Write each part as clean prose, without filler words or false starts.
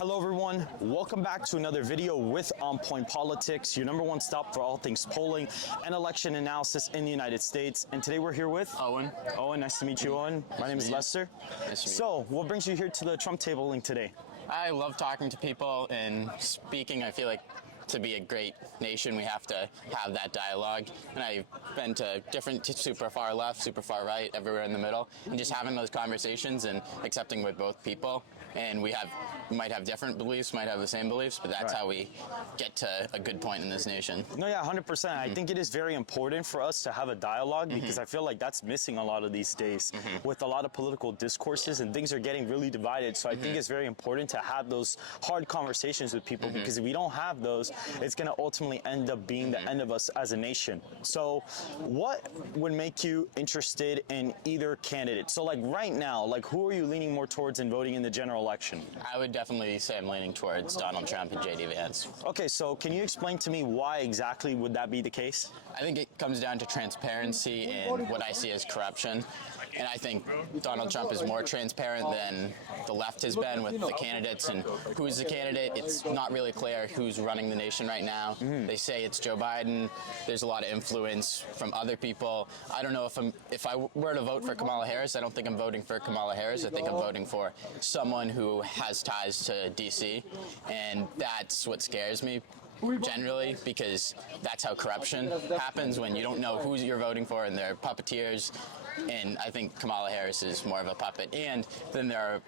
Hello everyone, welcome back to another video with On Point Politics, your number one stop for all things polling and election analysis in the United States. And today we're here with Owen. Owen, nice to meet you, Owen. My name is Lester. Nice to meet you. So, what brings you here to the Trump tabling today? I love talking to people and speaking. I feel like to be a great nation, we have to have that dialogue. And I've been to different super far left, super far right, everywhere in the middle, and just having those conversations and accepting we're both people. And we might have different beliefs, might have the same beliefs, but that's how we get to a good point in this nation. No, yeah, 100%. I think it is very important for us to have a dialogue because I feel like that's missing a lot of these days with a lot of political discourses, and things are getting really divided. So I think it's very important to have those hard conversations with people because if we don't have those, it's going to ultimately end up being the end of us as a nation. So what would make you interested in either candidate? So like right now, like who are you leaning more towards in voting in the general election? I would definitely say I'm leaning towards Donald Trump and J.D. Vance. Okay, so can you explain to me why exactly would that be the case? I think it comes down to transparency and what I see as corruption. And I think Donald Trump is more transparent than the left has been with the candidates and who's the candidate. It's not really clear who's running the nation right now. They say it's Joe Biden. There's a lot of influence from other people. I don't know if I were to vote for Kamala Harris, I don't think I'm voting for Kamala Harris. I think I'm voting for someone who has ties to D.C. And that's what scares me generally, because that's how corruption happens when you don't know who you're voting for and they're puppeteers. And I think Kamala Harris is more of a puppet. And then there are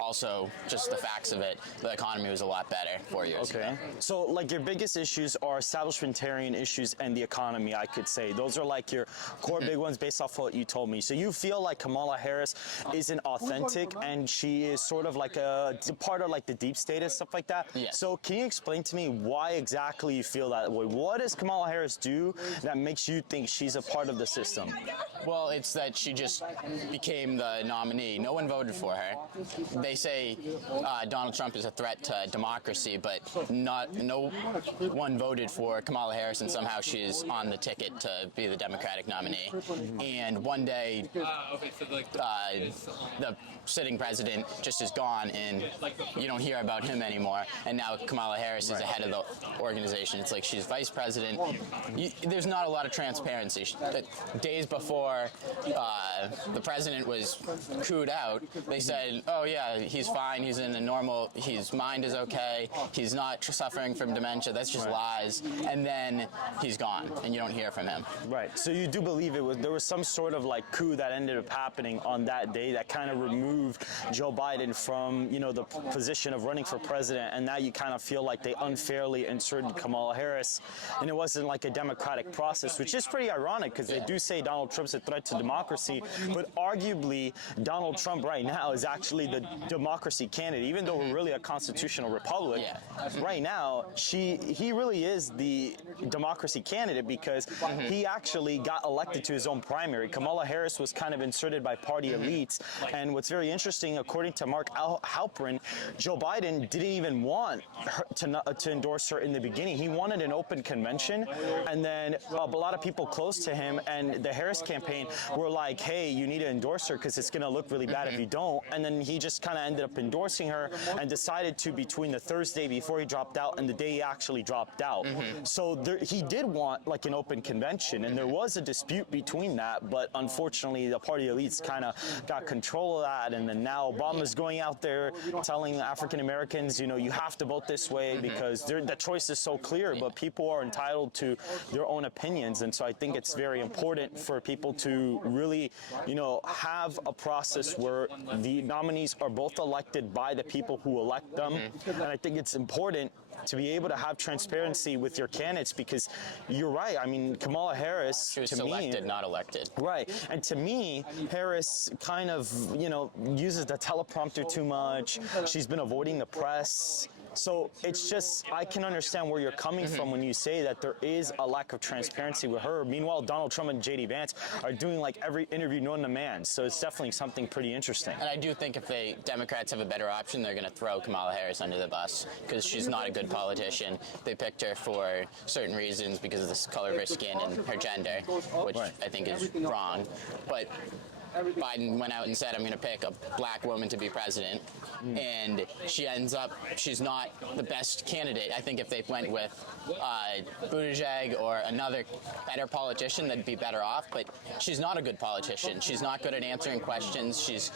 also just the facts of it. The economy was a lot better 4 years ago. So like your biggest issues are establishmentarian issues and the economy, I could say. Those are like your core big ones based off what you told me. So you feel like Kamala Harris isn't authentic and she is sort of like a part of like the deep state and stuff like that? Yes. So can you explain to me why exactly you feel that way? What does Kamala Harris do that makes you think she's a part of the system? Well, it's that she just became the nominee. No one voted for her. They say Donald Trump is a threat to democracy, but no one voted for Kamala Harris, and somehow she's on the ticket to be the Democratic nominee. And one day, the sitting president just is gone, and you don't hear about him anymore. And now Kamala Harris is the head of the organization. It's like she's vice president. There's not a lot of transparency. Days before the president was cooed out, they said, "Oh yeah, he's fine. He's in a normal. His mind is okay. He's not suffering from dementia." That's just lies. And then he's gone, and you don't hear from him. Right. So you do believe there was some sort of like coup that ended up happening on that day that kind of removed Joe Biden from, you know, the position of running for president, and now you kind of feel like they unfairly inserted Kamala Harris, and it wasn't like a democratic process, which is pretty ironic because they do say Donald Trump's a threat to democracy, but arguably Donald Trump right now is actually the democracy candidate, even though we're really a constitutional republic. Right now, he really is the democracy candidate because he actually got elected to his own primary. Kamala Harris was kind of inserted by party elites, and what's very interesting, according to Mark Halperin, Joe Biden didn't even want her to endorse her in the beginning. He wanted an open convention, and then a lot of people close to him and the Harris campaign were like, hey, you need to endorse her because it's going to look really bad if you don't. And then he just kind of ended up endorsing her and decided to between the Thursday before he dropped out and the day he actually dropped out. So he did want like an open convention, and there was a dispute between that, but unfortunately the party elites kind of got control of that, and then now Obama's going out there telling African Americans, you know, you have to vote this way because the choice is so clear, but people are entitled to their own opinions. And so I think it's very important for people to really, you know, have a process where the nominees are both elected by the people who elect them. And I think it's important to be able to have transparency with your candidates because you're right. I mean, Kamala Harris, She was to me, selected, not elected. right. And to me, Harris kind of, you know, uses the teleprompter too much. She's been avoiding the press. So it's just, I can understand where you're coming from when you say that there is a lack of transparency with her. Meanwhile, Donald Trump and J.D. Vance are doing like every interview known to man. So it's definitely something pretty interesting. And I do think if the Democrats have a better option, they're going to throw Kamala Harris under the bus because she's not a good politician. They picked her for certain reasons because of the color of her skin and her gender, which I think is wrong. But Biden went out and said, I'm going to pick a black woman to be president, and she ends up, she's not the best candidate. I think if they went with Buttigieg or another better politician, they'd be better off, but she's not a good politician. She's not good at answering questions. She's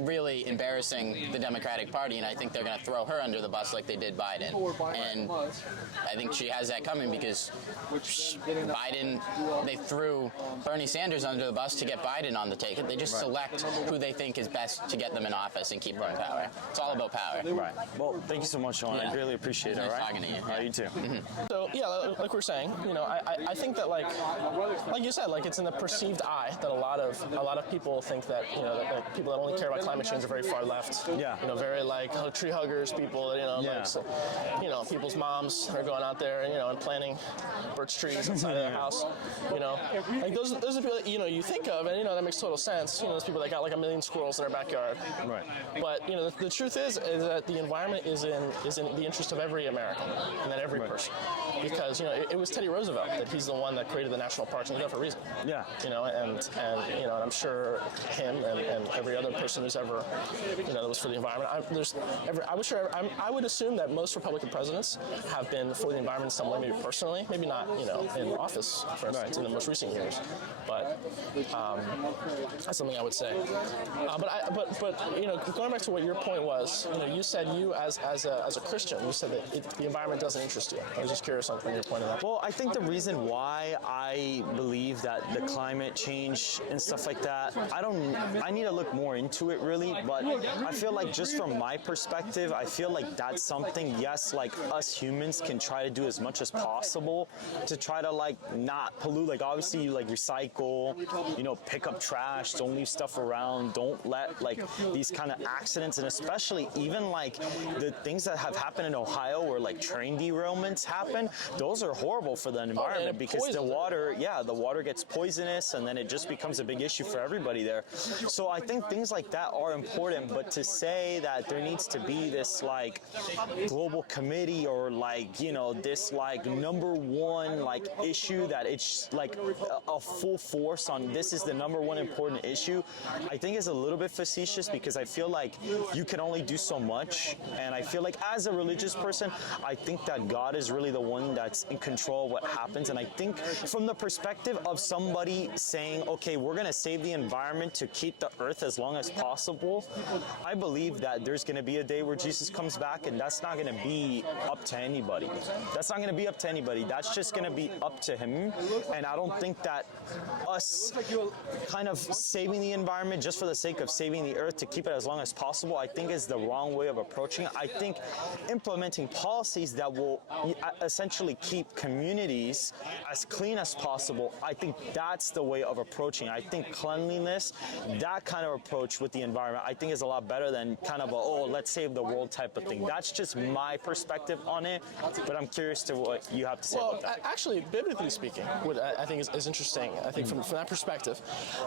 really embarrassing the Democratic Party, and I think they're going to throw her under the bus like they did Biden. And I think she has that coming because Biden, they threw Bernie Sanders under the bus to get Biden on the ticket. They just select who they think is best to get them in office and keep them in power. It's all about power. Right. Well, thank you so much, Sean. I really appreciate it. Nice all right? talking to you. You too. So yeah, like we're saying, I think that like you said, like it's in the perceived eye that a lot of people think that that like, people that only care about climate change are very far left. Yeah. Very like tree huggers people. Like so, people's moms are going out there and planting birch trees inside of their house. Like those are people that you think of, and that makes total sense. Those people that got like 1 million squirrels in their backyard. Right. But the truth is that the environment is in the interest of every American and that every person, because it was Teddy Roosevelt that he's the one that created the national parks and for a reason. Yeah. And I'm sure him and every other person who's ever that was for the environment. I would assume that most Republican presidents have been for the environment in some way, maybe personally, maybe not in office, for instance, in the most recent years. But that's something I would say. But going back to what your point was, you said you as a Christian, you said that the environment doesn't interest you. I was just curious on your point of that. Well, I think the reason why I believe that the climate change and stuff like that, I need to look more into it really, but I feel like just from my perspective, I feel like that's something, yes, like us humans can try to do as much as possible to try to like not pollute. Like obviously you like recycle, pick up trash, don't leave stuff around, don't let like these kind of accidents, and especially even like the things that have happened in Ohio where like train derailments happen, those are horrible for the environment because the water gets poisonous and then it just becomes a big issue for everybody there. So I think things like that are important, but to say that there needs to be this like global committee or like, this like number one like issue that it's like a full force on this is the number one important issue, I think is a little bit facetious because I feel like you can only do so much, and I feel like as a religious person, I think that God is really the one that's in control of what happens. And I think from the perspective of somebody saying, okay, we're going to save the environment to keep the earth as long as possible, I believe that there's going to be a day where Jesus comes back, and that's not going to be up to anybody. That's not going to be up to anybody. That's just going to be up to him. And I don't think that us kind of saving the environment just for the sake of saving the earth to keep it as long as possible, I think is the wrong way of approaching it. I think implementing policies that will essentially keep communities as clean as possible, I think that's the way of approaching it. I think cleanliness, that kind of approach with the environment, I think is a lot better than kind of let's save the world type of thing. That's just my perspective on it, but I'm curious to what you have to say about that. Actually, biblically speaking, what I think is interesting, I think from that perspective,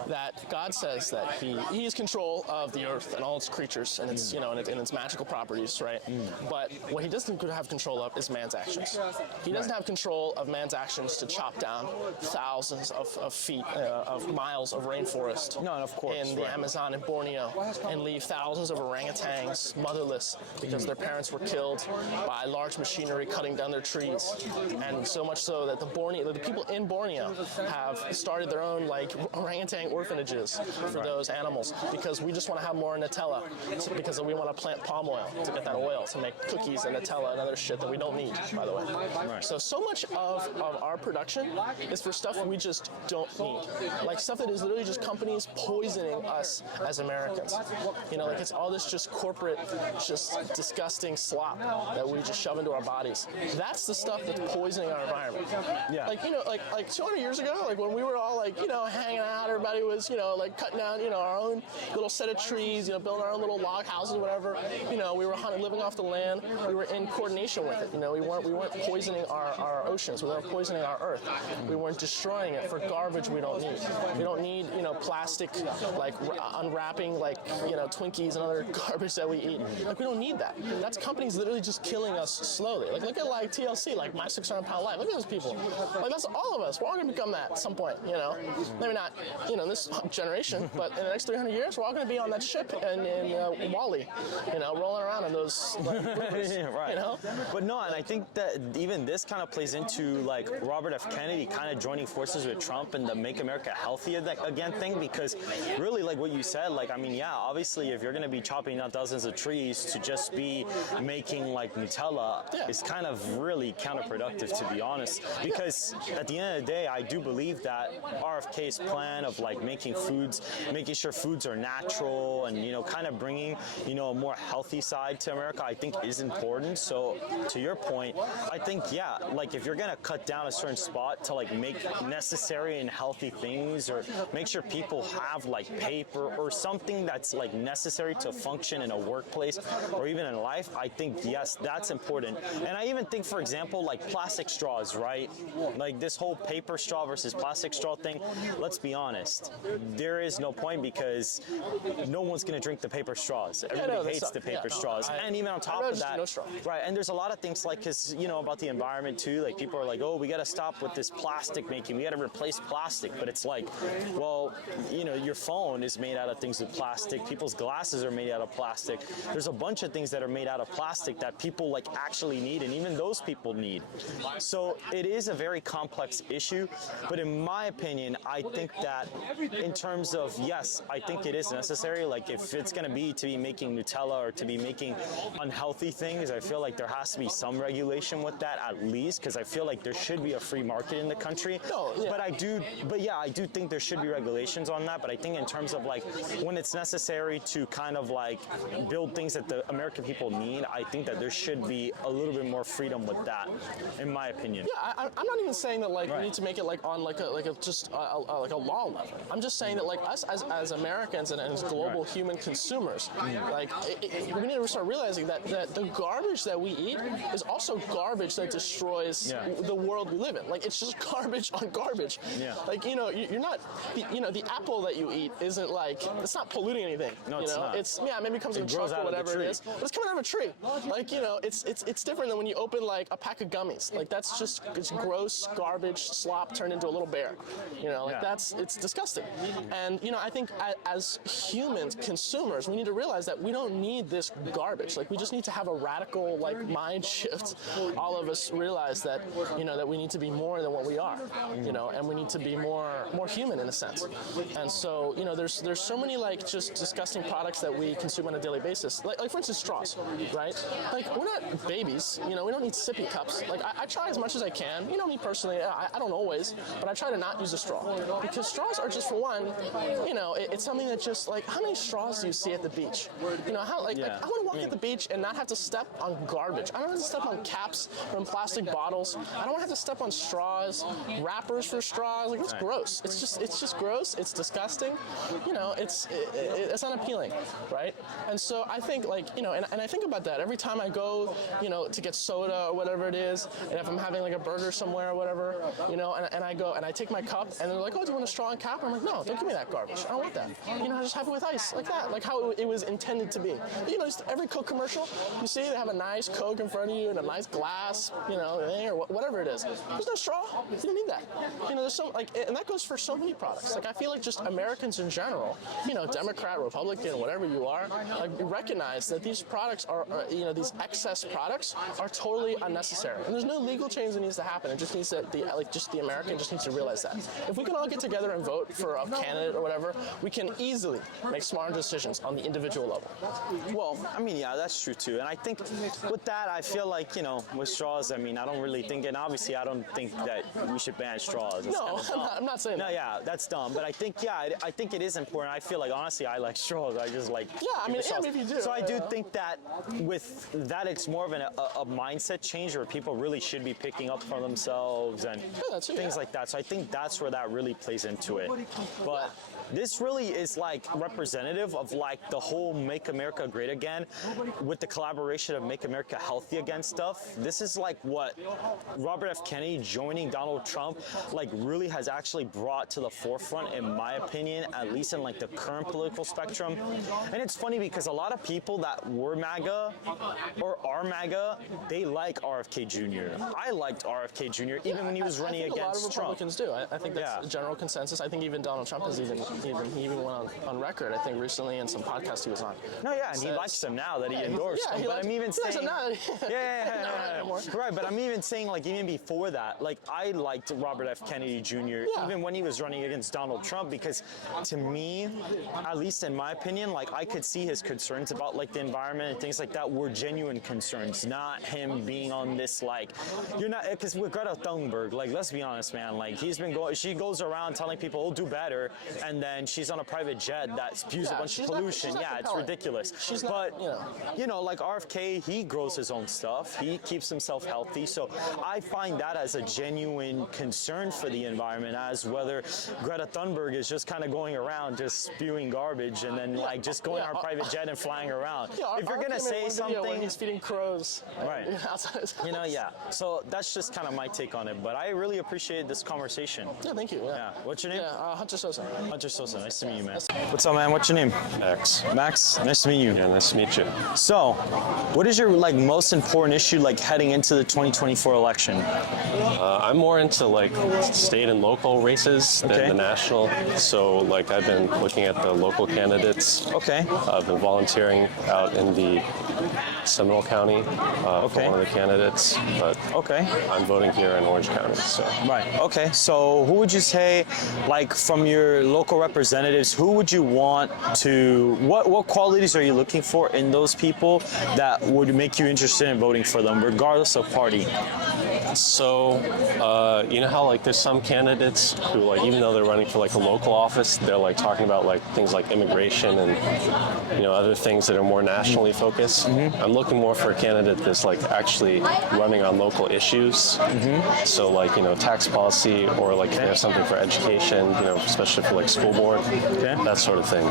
that God says that He is control of the earth and all its creatures and its and its magical properties, right? But what He doesn't have control of is man's actions. He doesn't have control of man's actions to chop down thousands of feet, of miles of rainforest in the Amazon and Borneo, and leave thousands of orangutans motherless because their parents were killed by large machinery cutting down their trees, and so much so that the people in Borneo have started their own like orangutan orphanages for those animals because we just want to have more Nutella, because we want to plant palm oil to get that oil to make cookies and Nutella and other shit that we don't need, by the way. So much of our production is for stuff we just don't need, like stuff that is literally just companies poisoning us as Americans. Like it's all this just corporate, just disgusting slop that we just shove into our bodies. That's the stuff that's poisoning our environment. Yeah. Like 200 years ago, like when we were all like, hanging out, everybody was, like cutting down, our own little set of trees, building our own little log houses, whatever. We were living off the land. We were in coordination with it. We weren't poisoning our oceans. We weren't poisoning our earth. We weren't destroying it for garbage we don't need. We don't need, plastic, like unwrapping, like, Twinkies and other garbage that we eat. Like, we don't need that. That's companies literally just killing us slowly. Like, look at like TLC, like My 600-Pound Life. Look at those people. Like, that's all of us. We're all gonna become that at some point. Maybe not, this generation, but in the next 300 years, we're all going to be on that ship in Wall-E, rolling around in those rivers, yeah, right. But no, and I think that even this kind of plays into like Robert F. Kennedy kind of joining forces with Trump and the Make America Healthy Again thing, because really, like what you said, like, I mean, yeah, obviously if you're going to be chopping down dozens of trees to just be making like Nutella, it's kind of really counterproductive, to be honest, because at the end of the day, I do believe that RFK's plan of like making sure foods are natural and, kind of bringing, a more healthy side to America, I think is important. So to your point, I think, yeah, like if you're going to cut down a certain spot to like make necessary and healthy things, or make sure people have like paper or something that's like necessary to function in a workplace or even in life, I think, yes, that's important. And I even think, for example, like plastic straws, right? Like this whole paper straw versus plastic straw thing, let's be honest, there is no point, because no one's going to drink the paper straws. Everybody hates the paper straws. And even on top of that, right, and there's a lot of things like, because, about the environment too, like people are like, oh, we got to stop with this plastic making, we got to replace plastic. But it's like, well, your phone is made out of things with plastic, people's glasses are made out of plastic. There's a bunch of things that are made out of plastic that people like actually need, and even those people need. So it is a very complex issue, but in my opinion, I think that in terms of, yes, I think it is necessary. Like if it's going to be making Nutella or to be making unhealthy things, I feel like there has to be some regulation with that at least, because I feel like there should be a free market in the country. But I do think there should be regulations on that. But I think in terms of like when it's necessary to kind of like build things that the American people need, I think that there should be a little bit more freedom with that, in my opinion. Yeah, I'm not even saying that like we need to make it like on like a law level. I'm just saying that like us as Americans and as global human consumers, like we need to start realizing that the garbage that we eat is also garbage that destroys the world we live in. Like it's just garbage on garbage. Like you're not the apple that you eat isn't like, it's not polluting anything. No, it's not. It's maybe it comes in a truck or whatever it is, but it's coming out of a tree. Like it's different than when you open like a pack of gummies. Like that's just, it's gross garbage slop turned into a little bear. It's disgusting. And I think as humans, consumers, we need to realize that we don't need this garbage. Like we just need to have a radical like mind shift. All of us realize that that we need to be more than what we are. And we need to be more human in a sense. And so there's so many like just disgusting products that we consume on a daily basis. Like for instance, straws, right? Like we're not babies. We don't need sippy cups. Like I try as much as I can. Me personally, I don't always, but I try to not use a straw, because straws are just, for one, it's something that just like, how many straws do you see at the beach? I want to walk at the beach and not have to step on garbage. I don't have to step on caps from plastic bottles. I don't want to have to step on straws, wrappers for straws. Like that's gross. It's just gross. It's disgusting. It's unappealing, right? And so I think like and I think about that every time I go to get soda or whatever it is, and if I'm having like a burger somewhere or whatever, and I go and I take my cup and they're like, oh, do you want a straw and cap? I'm like, no, don't give me that garbage. I don't want that. I just have it with ice, like that, like how it was intended to be. Just every Coke commercial, you see they have a nice Coke in front of you and a nice glass, thing or whatever it is. There's no straw. You don't need that. There's so and that goes for so many products. Like I feel like just Americans in general, Democrat, Republican, whatever you are, like recognize that these products are these excess products are totally unnecessary. And there's no legal change that needs to happen. It just needs to the American just needs to realize that. If we can all get together and vote for a candidate or whatever, we can easily make smarter decisions on the individual level. Well, I mean, yeah, that's true too. And I think with that, I feel like, with straws, I mean, I don't really think, and obviously I don't think that we should ban straws. No, I'm not saying that. No, yeah, that's dumb. But I think, I think it is important. I feel like, honestly, I like straws. I just like if you do. So I do think that with that, it's more of a mindset change where people really should be picking up for themselves and things like that. So I think that's where that really plays into it. But this really is like representative of like the whole Make America Great Again with the collaboration of Make America Healthy Again stuff. This is like what Robert F. Kennedy joining Donald Trump like really has actually brought to the forefront, in my opinion, at least in like the current political spectrum. And it's funny because a lot of people that were MAGA or are MAGA, they like RFK Jr. I liked RFK Jr. even when he was running against Trump. A lot of Republicans do. I think that's a general consensus. I think even Donald Trump has even He even went on record, I think, recently in some podcast he was on. No, yeah, and he likes him now that he endorsed him. But I'm even saying, right. But I'm even saying, like, even before that, like, I liked Robert F. Kennedy Jr. even when he was running against Donald Trump, because to me, at least in my opinion, like, I could see his concerns about like the environment and things like that were genuine concerns, not him being on this like, you're not, because with Greta Thunberg, like, let's be honest, man, like, she goes around telling people, oh, do better, and then she's on a private jet that spews a bunch of pollution. It's ridiculous. You know, like RFK, he grows his own stuff. He keeps himself healthy. So I find that as a genuine concern for the environment, as whether Greta Thunberg is just kind of going around just spewing garbage and then like just going on her private jet and flying around. If you're gonna say something, when he's feeding crows, right? You know, So that's just kind of my take on it. But I really appreciated this conversation. Yeah, thank you. Yeah. What's your name? Hunter Sosa. Hunter Sosa. Nice to meet you, man. What's up, man? What's your name? Max. Max. Nice to meet you. Yeah, nice to meet you. So, what is your like most important issue like heading into the 2024 election? I'm more into like state and local races than the national. So like I've been looking at the local candidates. Okay. I've been volunteering out in the Seminole County for one of the candidates, but I'm voting here in Orange County. So. Right. Okay. So who would you say, like from your local representatives, who would you want to? What qualities are you looking for in those people that would make you interested in voting for them, regardless of party? So, you know how like there's some candidates who like even though they're running for like a local office, they're like talking about like things like immigration and other things that are more nationally focused. I'm looking more for a candidate that's like actually running on local issues. So like tax policy or like something for education, especially for like school board, that sort of thing.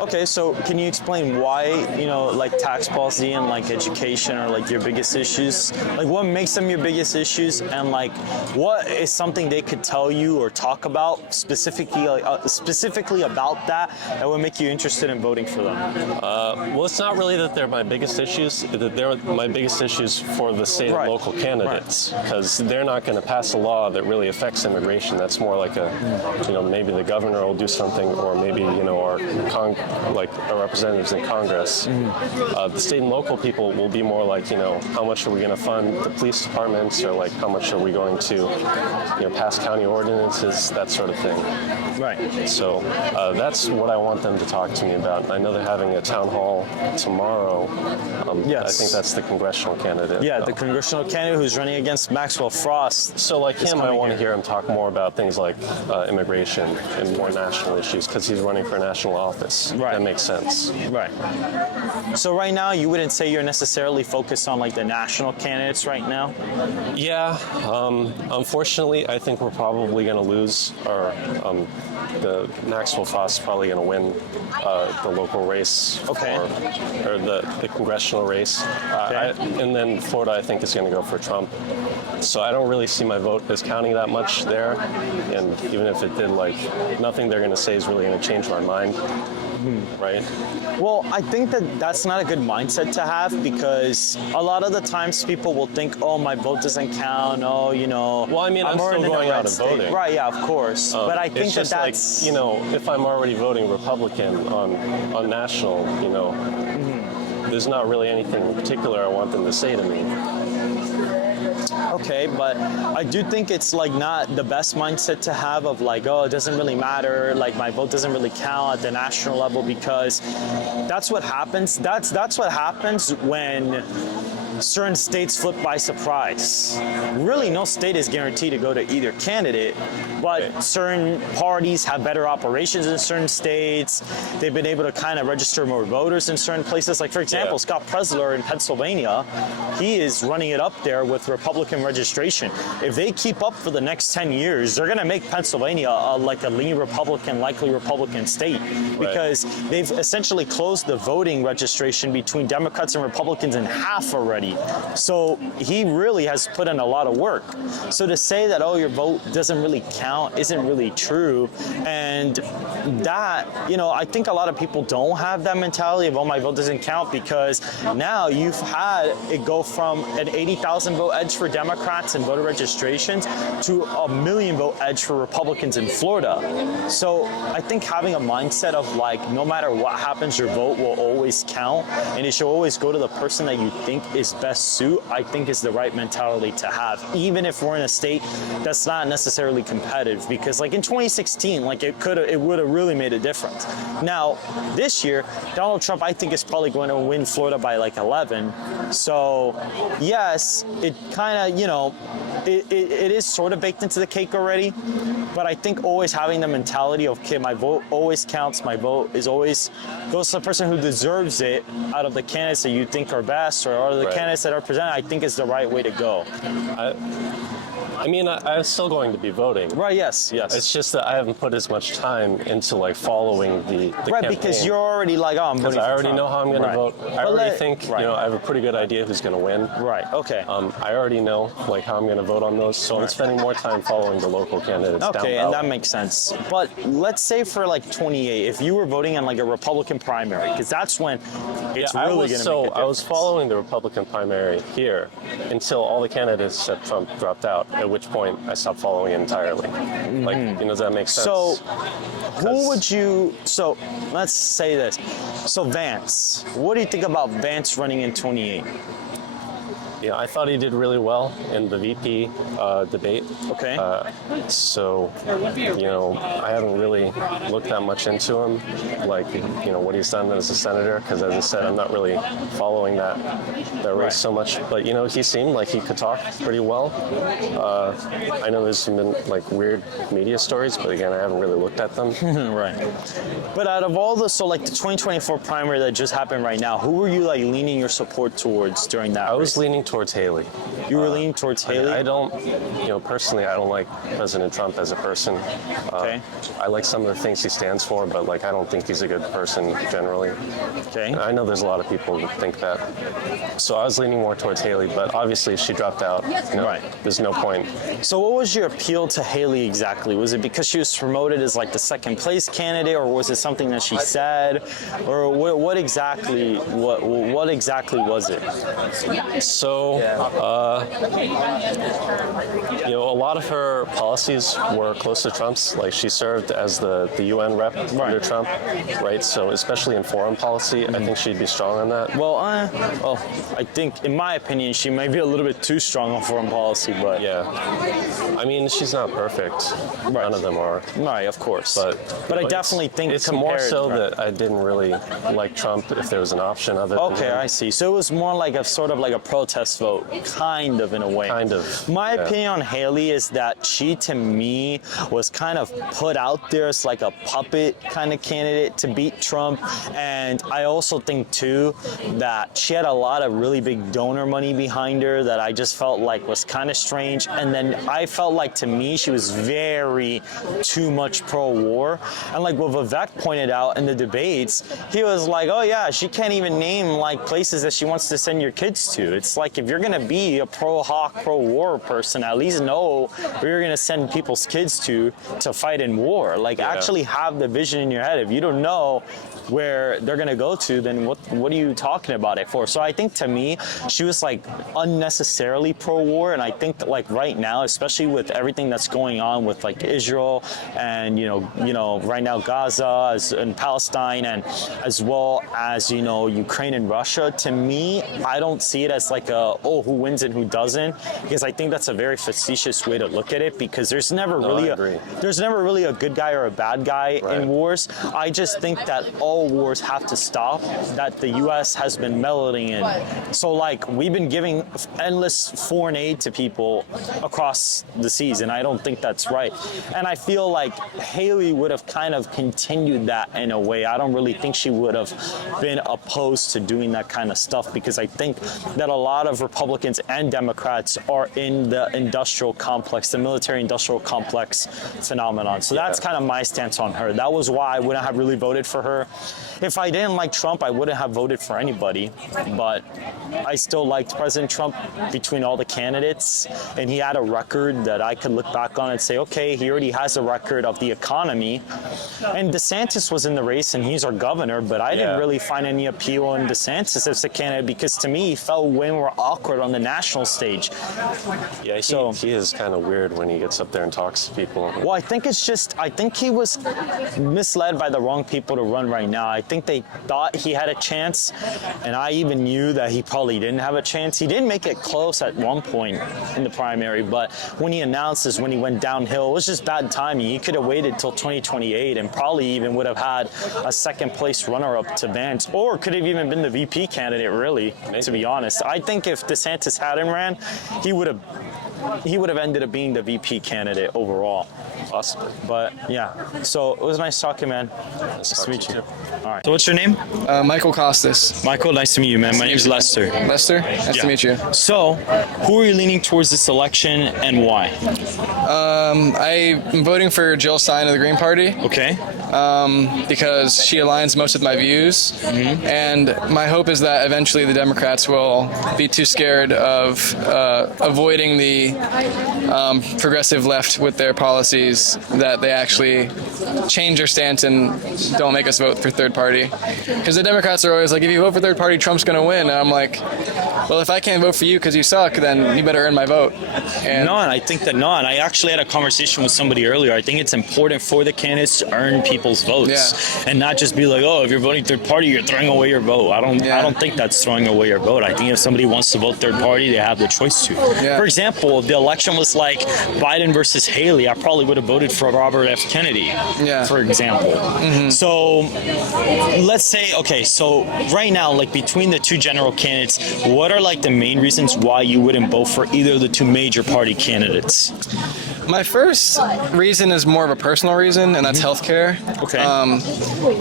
Okay, so can you explain why like tax policy and like education are like your biggest issues? Like what makes them your biggest issues, and like what is something they could tell you or talk about specifically about that would make you interested in voting for them? Well, it's not really that they're my biggest issues. That they're my biggest issues for the state and local candidates, because they're not going to pass a law that really affects immigration. That's more like maybe the governor will do something, or maybe our representatives in Congress. The state and local people will be more like how much are we going to fund the police departments, or like how much are we going to pass county ordinances, that sort of thing. Right. So that's what I want them to talk to me about. I know they're having a town hall tomorrow. Yes. I think that's the congressional candidate. Yeah, the congressional candidate who's running against Maxwell Frost. So like him, I want to hear him talk more about things like immigration and more national issues, because he's running for national office. Right. That makes sense. Right. So right now, you wouldn't say you're necessarily focused on like the national candidates right now? Yeah. Unfortunately, I think we're probably going to lose, or the Maxwell Frost is probably going to win the local race, or the congressional race. And then Florida, I think, is going to go for Trump. So I don't really see my vote as counting that much there. And even if it did, like, nothing they're going to say is really going to change my mind. Right? Well, I think that's not a good mindset to have, because a lot of the times people will think, oh, my vote doesn't count, oh, Well, I mean, I'm still going out and voting. Right, yeah, of course. But I think that's... like, if I'm already voting Republican on national, there's not really anything in particular I want them to say to me. Okay, but I do think it's like not the best mindset to have of like, oh, it doesn't really matter, like my vote doesn't really count at the national level, because that's what happens. That's what happens when certain states flip by surprise. Really, no state is guaranteed to go to either candidate, but certain parties have better operations in certain states. They've been able to kind of register more voters in certain places. Like, for example, Scott Presler in Pennsylvania, he is running it up there with Republican registration. If they keep up for the next 10 years, they're going to make Pennsylvania like a lean Republican, likely Republican state, because they've essentially closed the voting registration between Democrats and Republicans in half already. party. So he really has put in a lot of work. So to say that, oh, your vote doesn't really count isn't really true. And that, I think a lot of people don't have that mentality of, oh, my vote doesn't count, because now you've had it go from an 80,000 vote edge for Democrats in voter registrations to a 1 million vote edge for Republicans in Florida. So I think having a mindset of like, no matter what happens, your vote will always count, and it should always go to the person that you think is best suit, I think is the right mentality to have, even if we're in a state that's not necessarily competitive. Because like in 2016, like it would have really made a difference. Now this year, Donald Trump, I think, is probably going to win Florida by like 11. So yes, it kind of, it is sort of baked into the cake already. But I think always having the mentality of, okay, my vote always counts. My vote is always goes to the person who deserves it out of the candidates that you think are best, or out of the candidates that are presented, I think is the right way to go. I mean, I'm still going to be voting. Right, yes. It's just that I haven't put as much time into like following the right, campaign. because you're already like, oh, I'm voting for I already Trump. know how I'm going to vote. I already think, I have a pretty good idea who's going to win. Right, okay. I already know like how I'm going to vote on those, so I'm spending more time following the local candidates. Okay, and that makes sense. But let's say for like 28, if you were voting on like a Republican primary, because that's when it's really going to make a difference. I was following the Republican primary here until all the candidates except Trump dropped out, at which point I stopped following it entirely. Like, does that make sense? So, who would you, so let's say this. So Vance, what do you think about Vance running in 28? Yeah, I thought he did really well in the VP debate. Okay. So, I haven't really looked that much into him, like, what he's done as a senator, because as I said, I'm not really following that race so much. But, he seemed like he could talk pretty well. I know there's been, like, weird media stories, but again, I haven't really looked at them. Right. But out of all the, so like the 2024 primary that just happened right now, who were you like leaning your support towards during that I was race? leaning towards Haley. You were leaning towards Haley? I don't, personally, I don't like President Trump as a person. Okay. I like some of the things he stands for, but like I don't think he's a good person generally. Okay. And I know there's a lot of people who think that. So I was leaning more towards Haley, but obviously if she dropped out, Right. There's no point. So what was your appeal to Haley exactly? Was it because she was promoted as like the second place candidate, or was it something that she said, or what exactly was it? So, a lot of her policies were close to Trump's. Like she served as the UN rep under Trump, right? So especially in foreign policy, I think she'd be strong on that. Well, I think, in my opinion, she may be a little bit too strong on foreign policy, but yeah, I mean, she's not perfect. None of them are. Right, of course. But I definitely think it's more so that I didn't really like Trump if there was an option other than him. I see. So it was more like a sort of like a protest vote, kind of in a way. Kind of. My opinion on Haley is that she, to me, was kind of put out there as like a puppet kind of candidate to beat Trump. And I also think, too, that she had a lot of really big donor money behind her that I just felt like was kind of strange. And then I felt like, to me, she was very too much pro-war. And like what Vivek pointed out in the debates, he was like, oh yeah, she can't even name like places that she wants to send your kids to. It's like, if you're going to be a pro-hawk, pro-war person, at least know where you're going to send people's kids to fight in war. Like actually have the vision in your head. If you don't know where they're going to go to, then what are you talking about it for? So I think, to me, she was like unnecessarily pro-war. And I think that like right now, especially with everything that's going on with like Israel and, right now Gaza and Palestine, and as well as, Ukraine and Russia, to me, I don't see it as like who wins and who doesn't, because I think that's a very facetious way to look at it, because there's never really a good guy or a bad guy in wars. I just think that all wars have to stop, that the U.S. has been meddling in. So like we've been giving endless foreign aid to people across the seas, and I don't think that's right. And I feel like Haley would have kind of continued that in a way. I don't really think she would have been opposed to doing that kind of stuff, because I think that a lot of both Republicans and Democrats are in the industrial complex, the military-industrial complex phenomenon. So that's kind of my stance on her. That was why I wouldn't have really voted for her. If I didn't like Trump, I wouldn't have voted for anybody. But I still liked President Trump between all the candidates, and he had a record that I could look back on and say, okay, he already has a record of the economy. And DeSantis was in the race, and he's our governor, but I didn't really find any appeal in DeSantis as a candidate because to me, he felt way more awkward on the national stage. Yeah, he is kind of weird when he gets up there and talks to people. Well, I think he was misled by the wrong people to run right now. I think they thought he had a chance, and I even knew that he probably didn't have a chance. He didn't make it close at one point in the primary, but when he announced this, when he went downhill, it was just bad timing. He could have waited till 2028 and probably even would have had a second place runner-up to Vance, or could have even been the VP candidate, really, to be honest. I think if DeSantis hadn't ran, he would have ended up being the VP candidate overall. Awesome. But yeah, so it was nice talking, man. Nice to meet you. All right. So what's your name? Michael Costas. Michael, nice to meet you, man. My name's Lester. Lester, nice to meet you. So, who are you leaning towards this election and why? I'm voting for Jill Stein of the Green Party. Okay. Because she aligns most with my views, and my hope is that eventually the Democrats will be too scared of avoiding the progressive left with their policies that they actually change their stance and don't make us vote for third party. Because the Democrats are always like, if you vote for third party, Trump's going to win. And I'm like, well, if I can't vote for you because you suck, then you better earn my vote. And I think that not. I actually had a conversation with somebody earlier. I think it's important for the candidates to earn people's votes and not just be like, oh, if you're voting third party, you're throwing away your vote. I don't think that's throwing away your vote. I think if somebody wants to vote third party, they have the choice to. For example, if the election was like Biden versus Haley, I probably would have voted for Robert F. Kennedy, for example. So let's say, okay, so right now, like between the two general candidates, what are like the main reasons why you wouldn't vote for either of the two major party candidates? my first reason is more of a personal reason, and that's healthcare. Okay.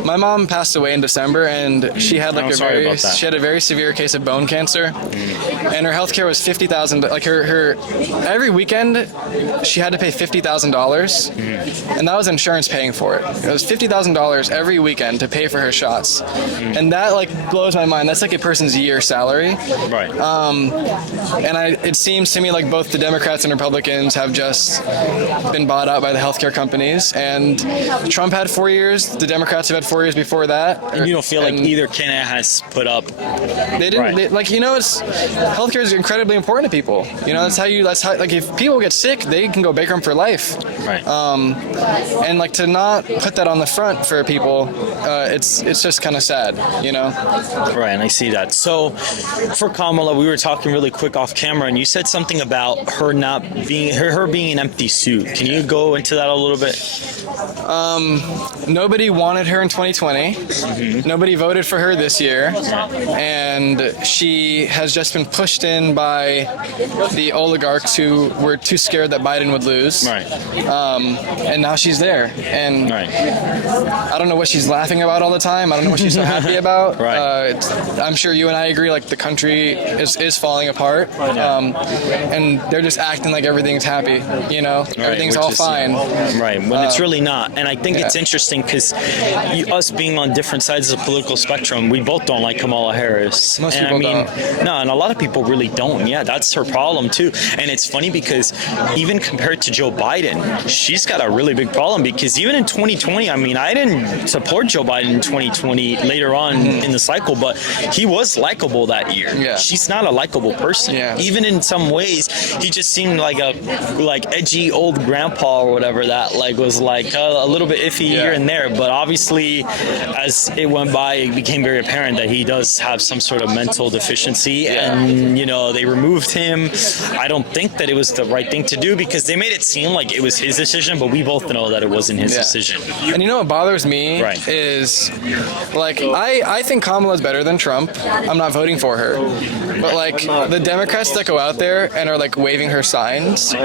My mom passed away in December, and she had like a very severe case of bone cancer, and her healthcare was $50,000. Like her every weekend, she had to pay $50,000, and that was insurance paying for it. It was $50,000 every weekend to pay for her shots, and that like blows my mind. That's like a person's year salary. Right. And it seems to me like both the Democrats and Republicans have just been bought out by the healthcare companies. And Trump had 4 years. The Democrats have had 4 years before that. And you don't feel like either candidate has put up. They didn't. Right. It's healthcare is incredibly important to people. That's how like if people get sick, they can go bankrupt for life. Right. And like to not put that on the front for people, it's just kind of sad. Right, and I see that. So, for Kamala, we were talking really quick off camera, and you said something about her not being her being an empty suit. Can you go into that a little bit? Nobody wanted her in 2020. Nobody voted for her this year, and she has just been pushed in by the oligarchs who were too scared that Biden would lose. Right. And now she's there, and I don't know what she's laughing about all the time. I don't know what she's so happy about. Right. I'm sure you and I agree, like the country is falling apart, and they're just acting like everything's happy. Everything's all fine. Right, when it's really not. And I think it's interesting because us being on different sides of the political spectrum, we both don't like Kamala Harris. Most people don't. No, and a lot of people really don't. Yeah, that's her problem too. And it's funny because even compared to Joe Biden, she's got a really big problem because even in 2020, I didn't support Joe Biden in 2020 later on in the cycle, but he was likable that year. Yeah. She's not a likable person. Yeah. Even in some ways, he just seemed like a edgy old grandpa or whatever that was a little bit iffy here and there. But obviously, as it went by, it became very apparent that he does have some sort of mental deficiency, and they removed him. I don't think that it was the right thing to do because they made it seem like it was his decision, but we both know that it wasn't his decision. And what bothers me is is, like, I think Kamala's better than Trump. I'm not voting for her. But, like, the Democrats that go out there and are, like, waving her signs,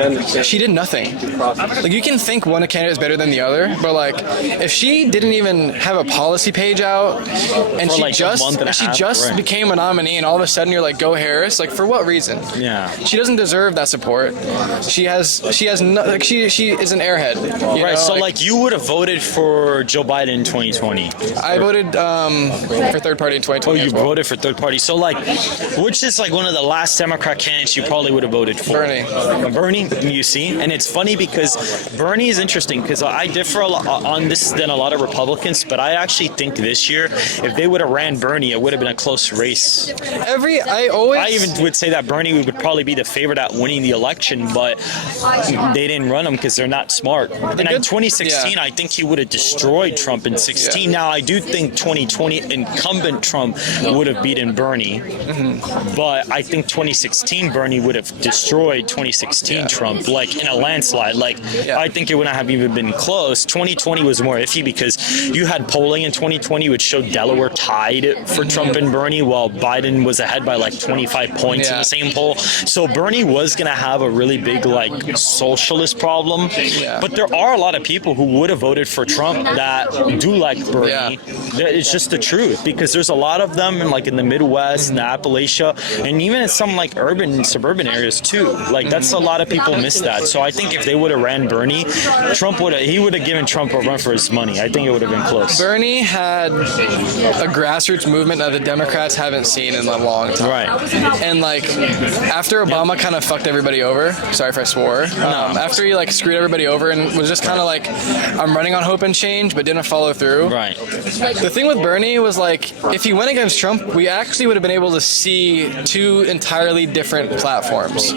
she did nothing. Like, you can think one candidate is better than the other, but, like, if she didn't even have a policy page out and For, she like, a just month and a half, right. became a nominee and all of a sudden you're like, go Harris, like, for what reason? Yeah. She doesn't deserve that support. She is an airhead. You Right. know? So like you would have voted for Joe Biden in 2020. I voted for third party in 2020. Oh, you as well. voted for third party. So like, which is like one of the last Democrat candidates you probably would have voted for? Bernie, you see? And it's funny because Bernie is interesting because I differ a lot on this than a lot of Republicans, but I actually think this year, if they would have ran Bernie, it would have been a close race. I even would say that Bernie would probably be the favorite at winning the election, but they didn't run him because they're not smart. And in 2016, I think he would have destroyed Trump in 16. Now, I do think 2020 incumbent Trump would have beaten Bernie, but I think 2016 Bernie would have destroyed 2016 Trump, like in a landslide. Like, I think it wouldn't have even been close. 2020 was more iffy because you had polling in 2020 which showed Delaware tied for Trump and Bernie, while Biden was ahead by like 25 points in the same poll. So Bernie was going to have a really big like socialist problem. But there are a lot of people who would have voted for Trump that do like Bernie. It's just the truth, because there's a lot of them in like in the Midwest, in Appalachia, and even in some like urban and suburban areas too. Like that's a lot of people miss that. So I think if they would have ran Bernie, Trump would have given Trump a run for his money. I think it would have been close. Bernie had a grassroots movement that the Democrats haven't seen in a long time. Right. And like after Obama kind of fucked everybody over, sorry if I swore, after he like screwed everybody over and was just kind of like, I'm running on hope and change, but didn't follow through. Right. The thing with Bernie was like, if he went against Trump, we actually would have been able to see two entirely different platforms.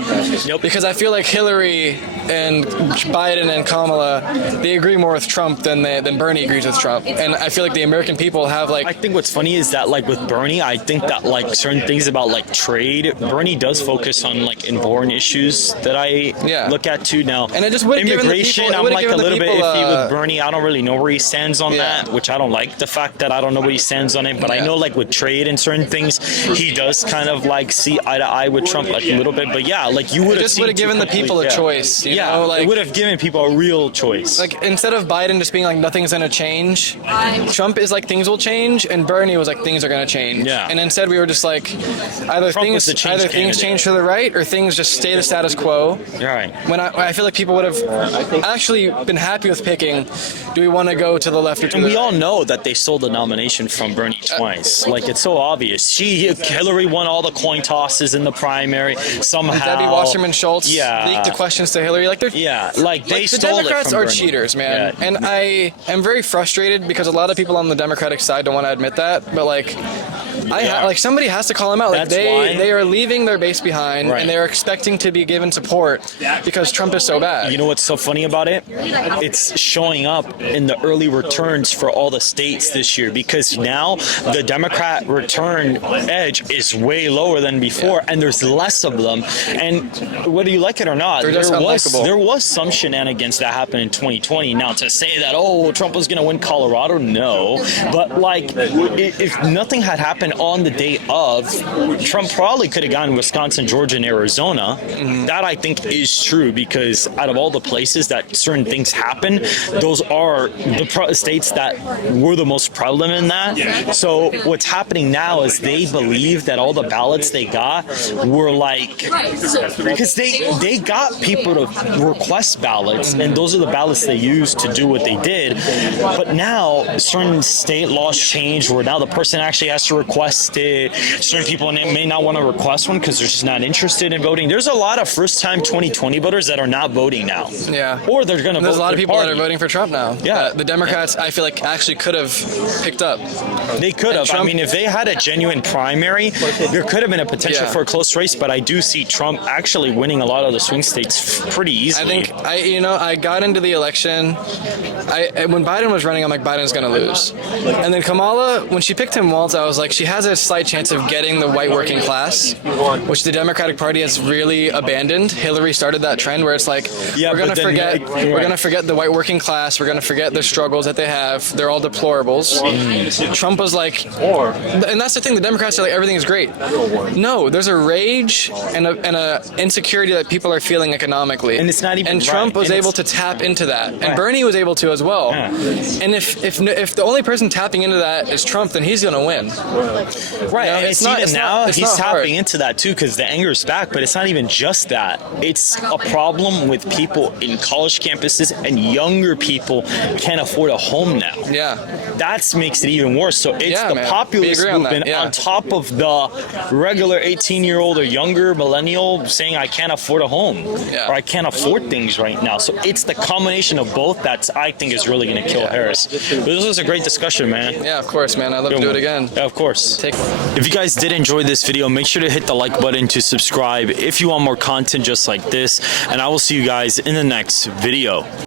Because I feel like Hillary and Biden and Kamala, they agree more with Trump than Bernie agrees with Trump. And I feel like the American people have like... I think what's funny is that like with Bernie, I think that like certain things about like trade, Bernie does focus on like important issues that I look at too now. And it just would have given the people... I'm like a little bit iffy with Bernie. I don't really know where he stands on that, which I don't like the fact that I don't know where he stands on it. But I know like with trade and certain things, he does kind of like see eye to eye with Trump like a little bit. But yeah, like you would have just would have given the people a choice. You know? Like, it would have given people a real choice. Like instead of Biden just being like nothing's gonna change, Trump is like things will change, and Bernie was like things are gonna change. Yeah. And instead we were just like either things change to the right or things just stay the status quo. Right. When I feel like people would have actually been happy with picking, do we want to go to the left or to the right? We all know that they stole the nomination from Bernie twice. Like it's so obvious. Hillary won all the coin tosses in the primary somehow. And Debbie Wasserman Schultz leaked the questions to Hillary. Like they the stole Democrats it from are Bernie. cheaters, man. Yeah. And I am very frustrated because a lot of people on the Democratic side don't want to admit that. But like, like somebody has to call them out. Like they are leaving their base behind, and they're expecting to be given support because Trump is so bad. You know what's so funny about it? It's showing up in the early returns for all the states this year, because now the Democrat return edge is way lower than before, and there's less of them. And whether you like it or not, there was some shenanigans that happened in 2020. Now to say that Trump was going to win Colorado, no, but like if nothing had happened on the day of, Trump probably could have gotten Wisconsin, Georgia, and Arizona. That I think is true, because out of all the places that certain things happen, those are the states that were the most prevalent in that. So what's happening now is they believe that all the ballots they got were like, because they got people to request ballots, and those are the ballots they used to do what they did. But now certain state laws change where now the person actually has to request it. Certain people may not want to request one because they're just not interested in voting. There's a lot of first-time 2020 voters that are not voting now. Yeah. Or they're going to vote. There's a lot of people that are voting for Trump now. Yeah. The Democrats, I feel like, actually could have picked up. They could have. I mean, if they had a genuine primary, there could have been a potential for a close race, but I do see Trump actually winning a lot of the swing states pretty easily. I think, I got into the election, when Biden was running, I'm like, Biden's going to lose. And then Kamala, when she picked him once, I was like, she has a slight chance of getting the white working class, which the Democratic Party has really abandoned. Hillary started that trend where it's like, we're gonna forget the white working class. We're gonna forget the struggles that they have. They're all deplorables. Trump was like, and that's the thing. The Democrats are like, everything is great. No, there's a rage and a insecurity that people are feeling economically. And it's not even. And Trump was able to tap into that, and Bernie was able to as well. And if the only person tapping into that is Trump, then he's gonna win. Right, You know, and it's not- even it's now not- it's he's not hard. tapping into that too because the anger is back. But it's not even just that. It's a problem with people in college campuses and younger people can't afford a home now. Yeah. That makes it even worse. So it's the man. populist We agree on that, movement yeah. on top of the regular 18-year-old or younger millennial saying I can't afford a home or I can't afford things right now. So it's the combination of both that I think is really going to kill Harris. But this was a great discussion, man. Yeah, of course, man. I'd love to do it again. Yeah, of course. If you guys did enjoy this video, make sure to hit the like button to subscribe if you want more content just like this. And I will see you guys in the next video.